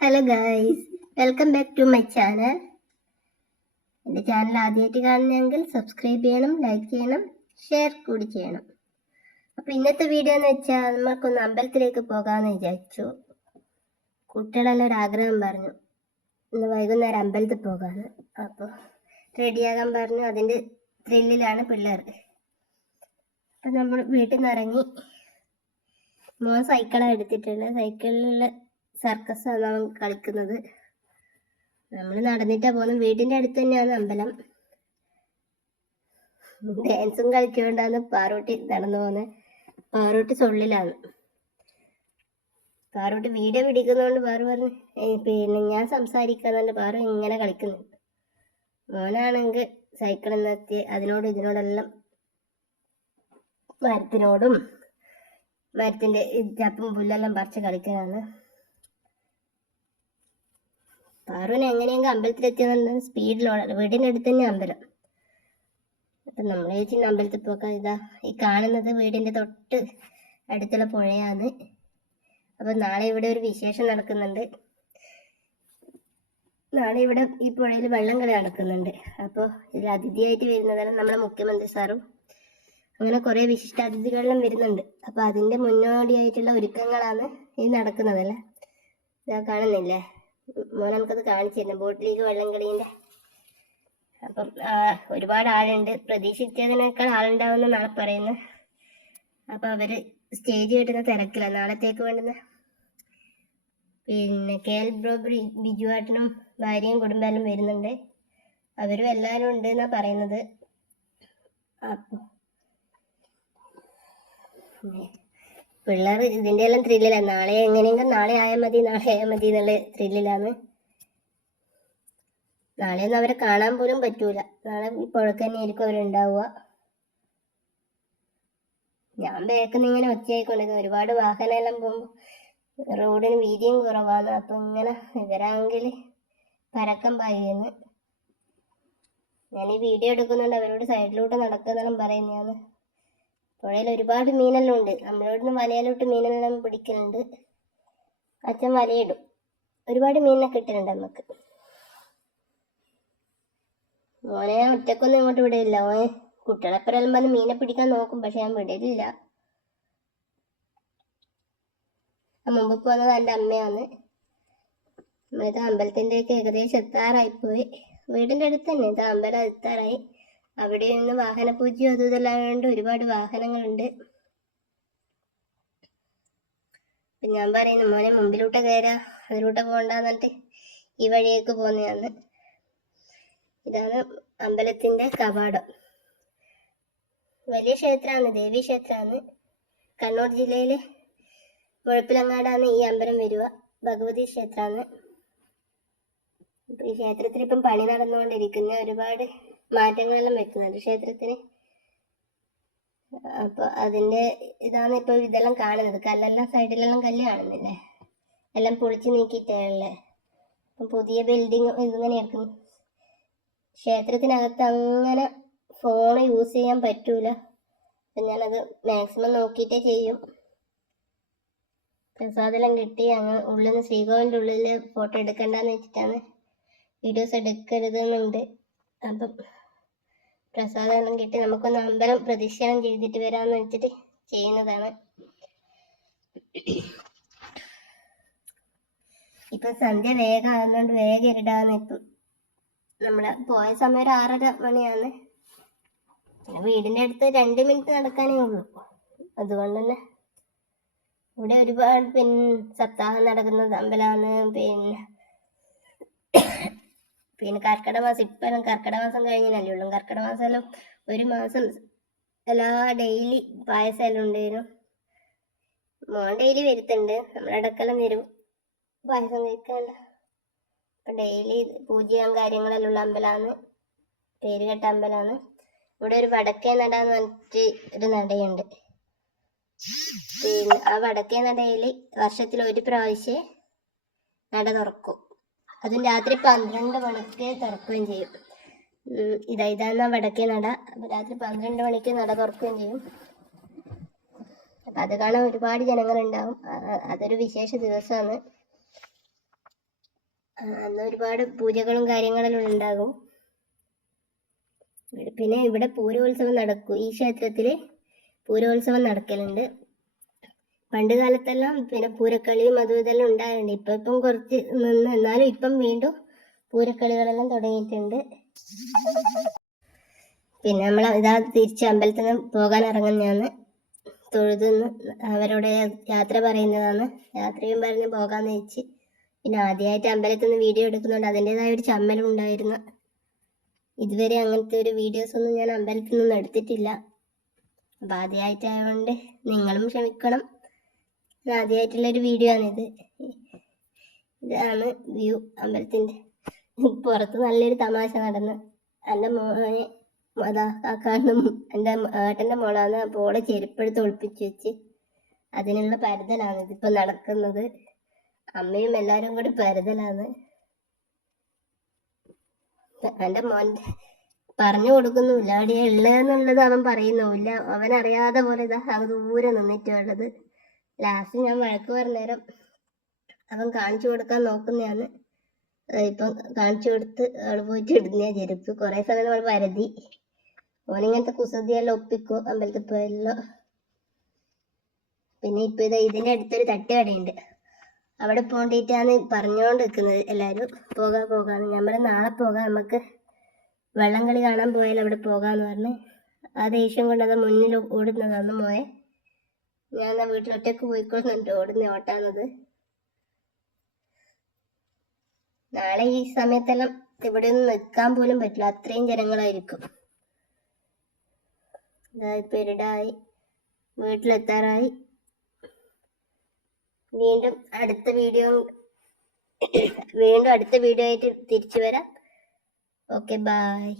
Hello guys welcome back to my channel എന്റെ channel ആദ്യമായിട്ട് കാണുന്നതെങ്കിൽ സബ്സ്ക്രൈബ് ചെയ്യണം ലൈക്ക് ചെയ്യണം ഷെയർ കൂടി ചെയ്യണം. അപ്പോൾ ഇന്നത്തെ വീഡിയോ എന്ന് വെച്ചാൽ നമ്മൾക്കൊന്ന് അമ്പലത്തിലേക്ക് പോകാമെന്ന് വിചാരിച്ചു. കുട്ടികളെല്ലാം ഒരു ആഗ്രഹം പറഞ്ഞു ഇന്ന് വൈകുന്നേരം അമ്പലത്തിൽ പോകാമെന്ന് അപ്പോൾ റെഡിയാകാൻ പറഞ്ഞു. അതിന്റെ ത്രില്ലിലാണ് പിള്ളേർ. അപ്പം നമ്മൾ വീട്ടിൽ നിന്ന് ഇറങ്ങി. മോൻ സൈക്കിളാണ് എടുത്തിട്ടുണ്ട്. സൈക്കിളിൽ സർക്കസാണ് അവൻ കളിക്കുന്നത്. നമ്മൾ നടന്നിട്ടാ പോകുന്നത് വീടിന്റെ അടുത്ത് തന്നെയാണ് അമ്പലം. ഡാൻസും കളിച്ചുകൊണ്ടാണ് പാറോട്ടി നടന്നു പോകുന്നത് പാറോട്ടി സൊള്ളിലാണ്. പാറോട്ടി വീഡിയോ പിടിക്കുന്നതുകൊണ്ട് പാറു പറഞ്ഞു "ഏയ് പിന്നെ ഞാൻ സംസാരിക്കാന്നല്ല പാറു ഇങ്ങനെ കളിക്കുന്നു. മോനാണെങ്കിൽ സൈക്കിൾ നിർത്തി അതിനോടും ഇതിനോടെല്ലാം മരത്തിനോടും മരത്തിന്റെ ചപ്പും പുല്ലെല്ലാം പറിച്ച് കളിക്കലാണ്. പാറുവിന് എങ്ങനെയെങ്കിലും അമ്പലത്തിലെത്തിയെന്ന് സ്പീഡിലോടെ വീടിനടുത്ത് തന്നെ അമ്പലം. അപ്പം നമ്മൾ ചേച്ചി അമ്പലത്തിൽ പോക്കാം. ഇതാ ഈ കാണുന്നത് വീടിന്റെ തൊട്ട് അടുത്തുള്ള പുഴയാണ്. അപ്പം നാളെ ഇവിടെ ഒരു വിശേഷം നടക്കുന്നുണ്ട്. നാളെ ഇവിടെ ഈ പുഴയിൽ വെള്ളം കളി നടക്കുന്നുണ്ട്. അപ്പോൾ ഇതിൽ അതിഥിയായിട്ട് വരുന്നതാണ് നമ്മുടെ മുഖ്യമന്ത്രി സാറും. അങ്ങനെ കുറേ വിശിഷ്ടാതിഥികളെല്ലാം വരുന്നുണ്ട്. അപ്പോൾ അതിന്റെ മുന്നോടിയായിട്ടുള്ള ഒരുക്കങ്ങളാണ് ഈ നടക്കുന്നതല്ലേ? ഇതാ കാണുന്നില്ലേ? മോൻ നമുക്കത് കാണിച്ചിരുന്നു ബോട്ടിലേക്ക് വെള്ളം കളീന്റെ അപ്പം ഒരുപാട് ആളുണ്ട്. പ്രതീക്ഷിച്ചതിനേക്കാൾ ആളുണ്ടാവുമെന്ന് നാളെ പറയുന്നു. അപ്പം അവർ സ്റ്റേജ് കെട്ടുന്ന തിരക്കിലാണ്. നാളത്തേക്ക് വേണ്ടുന്ന പിന്നെ കെ എൽ ബ്രി- ബിജുവാട്ടനും ഭാര്യയും കുടുംബാലും വരുന്നുണ്ട്. അവരും എല്ലാവരും ഉണ്ട് എന്നാണ് പറയുന്നത്. അപ്പം. പിള്ളേർ ഇതിന്റെ എല്ലാം ത്രില്ലിലാണ് നാളെ എങ്ങനെയെങ്കിലും നാളെ ആയാൽ മതി നാളെ ആയാൽ മതി എന്നുള്ള ത്രില്ലിലാണ് നാളെയൊന്നും അവരെ കാണാൻ പോലും പറ്റൂല. നാളെ പുഴക്ക് തന്നെ ആയിരിക്കും അവരുണ്ടാവുക. ഞാൻ ബേക്കുന്ന ഇങ്ങനെ ഒറ്റയായിക്കൊണ്ടിരിക്കും ഒരുപാട് വാഹനം എല്ലാം പോകുമ്പോൾ റോഡിന് വീതിയും കുറവാണ്. അപ്പം ഇങ്ങനെ ഇവരാണെങ്കിൽ പരക്കം പായുന്നു ഞാൻ ഈ വീഡിയോ എടുക്കുന്നുണ്ട്. അവരോട് സൈഡിലോട്ട് നടക്കുന്നെല്ലാം പറയുന്നതാണ്. പുഴയിൽ ഒരുപാട് മീനെല്ലാം ഉണ്ട് നമ്മളോട് വലയിലോട്ട് മീനെല്ലാം പിടിക്കലുണ്ട്. അച്ഛൻ വലയിടും. ഒരുപാട് മീനിനെ കിട്ടുന്നുണ്ട് നമുക്ക് മോനെ ഞാൻ ഒറ്റക്കൊന്നും ഇങ്ങോട്ട് വിടയില്ല ഓനെ കുട്ടികളെപ്പറെല്ലാം വന്ന് മീനെ പിടിക്കാൻ നോക്കും പക്ഷെ ഞാൻ വിടലില്ല. മുമ്പ് പോകുന്നത് എന്റെ അമ്മയാണ്. നമ്മളിത് അമ്പലത്തിന്റെയൊക്കെ ഏകദേശം എത്താറായിപ്പോയി. വീടിന്റെ അടുത്ത് തന്നെ ഇത് അമ്പലം എത്താറായി. അവിടെ നിന്ന് വാഹന പൂജയും അതും ഇതെല്ലാം ഒരുപാട് വാഹനങ്ങളുണ്ട്. ഞാൻ പറയുന്നു മോനെ മുമ്പിലൂട്ട് കയറാ അതിലൂട്ട് പോകണ്ടെന്നിട്ട് ഈ വഴിയേക്ക് പോകുന്നതാണ് ഇതാണ് അമ്പലത്തിന്റെ കവാടം. വലിയ ക്ഷേത്രമാണ് ദേവി ക്ഷേത്രമാണ്. കണ്ണൂർ ജില്ലയിലെ മുഴപ്പിലങ്ങാടാണ് ഈ അമ്പലം വരിക ഭഗവതി ക്ഷേത്രമാണ്. ഈ ക്ഷേത്രത്തിൽ ഇപ്പം പണി നടന്നുകൊണ്ടിരിക്കുന്ന ഒരുപാട് മാറ്റങ്ങളെല്ലാം വരുത്തുന്നുണ്ട് ക്ഷേത്രത്തിന്. അപ്പൊ അതിന്റെ ഇതാണ് ഇപ്പൊ ഇതെല്ലാം കാണുന്നത്. കല്ലെല്ലാം സൈഡിലെല്ലാം കല്ല് കാണുന്നില്ലേ? എല്ലാം പൊളിച്ച് നീക്കിയിട്ടല്ലേ അപ്പം പുതിയ ബിൽഡിങ് ഇതിങ്ങനെ ആക്കും ക്ഷേത്രത്തിനകത്ത് അങ്ങനെ ഫോൺ യൂസ് ചെയ്യാൻ പറ്റൂല. അപ്പം ഞാനത് മാക്സിമം നോക്കിയിട്ടേ ചെയ്യും. പ്രസാദെല്ലാം കിട്ടി. അങ്ങ് ഉള്ളിൽ നിന്ന് ശ്രീകോവിന്റെ ഉള്ളിൽ ഫോട്ടോ എടുക്കണ്ടെന്ന് വെച്ചിട്ടാണ്. വീഡിയോസ് എടുക്കരുതെന്നുണ്ട്. അപ്പം പ്രസാദമെല്ലാം കിട്ടി. നമുക്കൊന്ന് അമ്പലം പ്രതിഷ്ഠാനം ചെയ്തിട്ട് വരാമെന്ന് വെച്ചിട്ട് ചെയ്യുന്നതാണ്. ഇപ്പൊ സന്ധ്യ വേഗം ആകുന്നോണ്ട് വേഗം ഇരുടാന്ന് എത്തും നമ്മൾ പോയ സമയം ഒരു ആറര മണിയാണ്. പിന്നെ വീടിന്റെ അടുത്ത് രണ്ട് മിനിറ്റ് നടക്കാനേ ഉള്ളൂ. അതുകൊണ്ട് തന്നെ ഇവിടെ ഒരുപാട് പിന്നെ സപ്താഹം നടക്കുന്നത് അമ്പലമാണ്. പിന്നെ പിന്നെ കർക്കിടക മാസം ഇപ്പം കർക്കിടക മാസം കഴിഞ്ഞല്ലേ ഉള്ളൂ. കർക്കിടക മാസം ഒരു മാസം എല്ലാ ഡെയിലി പായസം എല്ലാം ഉണ്ടായിരുന്നു മോൻ ഡെയിലി വരുത്തുണ്ട് നമ്മുടെ ഇടക്കെല്ലാം വരും പായസം കഴിക്കാണ്ട് അപ്പം ഡെയിലി പൂജയും കാര്യങ്ങളെല്ലാം ഉള്ള അമ്പലമാണ്. പേര് കേട്ട അമ്പലമാണ്. ഇവിടെ ഒരു വടക്കേ നട എന്ന് പറഞ്ഞിട്ട് ഒരു നടയുണ്ട്. പിന്നെ ആ വടക്കേ നടയിൽ വർഷത്തിൽ ഒരു പ്രാവശ്യം നട തുറക്കും. അതും രാത്രി പന്ത്രണ്ട് മണിക്ക് തുറക്കുകയും ചെയ്യും. ഇതാ ഇതാണ് വടക്കേ നട. അപ്പൊ രാത്രി പന്ത്രണ്ട് മണിക്ക് നട തുറക്കുകയും ചെയ്യും. അപ്പം അത് കാണാൻ ഒരുപാട് ജനങ്ങളുണ്ടാവും. അതൊരു വിശേഷ ദിവസമാണ്. അന്ന് ഒരുപാട് പൂജകളും കാര്യങ്ങളും ഉണ്ടാകും. പിന്നെ ഇവിടെ പൂരോത്സവം നടക്കും. ഈ ക്ഷേത്രത്തിൽ പൂരോത്സവം നടക്കലുണ്ട്. പണ്ട് കാലത്തെല്ലാം പിന്നെ പൂരക്കളിയും അതും ഇതെല്ലാം ഉണ്ടായിരുന്നു ഇപ്പം ഇപ്പം കുറച്ച് നിന്ന് എന്നാലും ഇപ്പം വീണ്ടും പൂരക്കളികളെല്ലാം തുടങ്ങിയിട്ടുണ്ട്. പിന്നെ നമ്മൾ ഇതാ തിരിച്ച് അമ്പലത്തിൽ നിന്ന് പോകാൻ ഇറങ്ങുന്നതാണ്. തൊഴുതുന്ന് അവരോട് യാത്ര പറയുന്നതാണ്. യാത്രയും പറഞ്ഞ് പോകാന്ന് വെച്ച് പിന്നെ ആദ്യമായിട്ട് അമ്പലത്തിൽ നിന്ന് വീഡിയോ എടുക്കുന്നുണ്ട് അതിന്റെതായ ഒരു ചമ്മലും ഉണ്ടായിരുന്നു. ഇതുവരെ അങ്ങനത്തെ ഒരു വീഡിയോസ് ഒന്നും ഞാൻ അമ്പലത്തിൽ നിന്നും എടുത്തിട്ടില്ല. അപ്പം ആദ്യമായിട്ടായതുകൊണ്ട് നിങ്ങളും ക്ഷമിക്കണം. ഇത് ആദ്യമായിട്ടുള്ള ഒരു വീഡിയോ ആണിത് ഇതാണ് വ്യൂ അമ്പലത്തിന്റെ. പുറത്ത് നല്ലൊരു തമാശ നടന്ന് എന്റെ മോനെ അതാ കാണുന്ന എന്റെ ഏട്ടന്റെ അപ്പോൾ ഓളെ ചെരുപ്പെടുത്ത് ഒളിപ്പിച്ച് വെച്ച് അതിനുള്ള പരുതലാണ് ഇതിപ്പോൾ നടക്കുന്നത്. അമ്മയും എല്ലാവരും കൂടി പരുതലാണ്. എന്റെ മോൻ പറഞ്ഞു കൊടുക്കുന്നുമില്ല അവിടെ ഉള്ളതെന്നുള്ളത് അവൻ പറയുന്നുമില്ല അവൻ അറിയാതെ പോലെ ഇതാ അങ്ങ് ദൂരെ നിന്നിട്ടുള്ളത് ലാസ്റ്റ് ഞാൻ വഴക്ക് പറഞ്ഞേരം അവൻ കാണിച്ചു കൊടുക്കാൻ നോക്കുന്നതാണ്. ഇപ്പം കാണിച്ചു കൊടുത്ത് അവൾ പോയിട്ട് ഇടുന്ന ചെരുപ്പ്. കുറെ സമയം നമ്മൾ പരതി. ഓനിങ്ങനത്തെ കുസൃതിയെല്ലാം ഒപ്പിക്കും? അമ്പലത്തിൽ പോയല്ലോ. പിന്നെ ഇപ്പൊ ഇത് ഇതിന്റെ അടുത്തൊരു തട്ടുകടയുണ്ട് അവിടെ പോണ്ടിട്ടാണ് പറഞ്ഞുകൊണ്ട് നിൽക്കുന്നത് എല്ലാരും. പോകാ പോകാന്ന് നമ്മൾ നാളെ പോകാം. നമുക്ക് വെള്ളം കളി കാണാൻ പോയാൽ അവിടെ പോകാന്ന് പറഞ്ഞ്. ആ ദേഷ്യം കൊണ്ട് അത് മുന്നിൽ ഓടുന്നതാണ് മോയെ. ഞാൻ ആ വീട്ടിൽ ഒറ്റയ്ക്ക് പോയിക്കൊള്ളുന്നുണ്ട് ഓടുന്ന ഓട്ടാന്നത് നാളെ ഈ സമയത്തെല്ലാം ഇവിടെ ഒന്നും നിൽക്കാൻ പോലും പറ്റില്ല. അത്രയും ജനങ്ങളായിരിക്കും. ഇതാ ഇപ്പൊ ഇരുടായി. വീട്ടിലെത്താറായി. വീണ്ടും അടുത്ത വീഡിയോ വീണ്ടും അടുത്ത വീഡിയോ ആയിട്ട് തിരിച്ചു വരാം. Okay bye.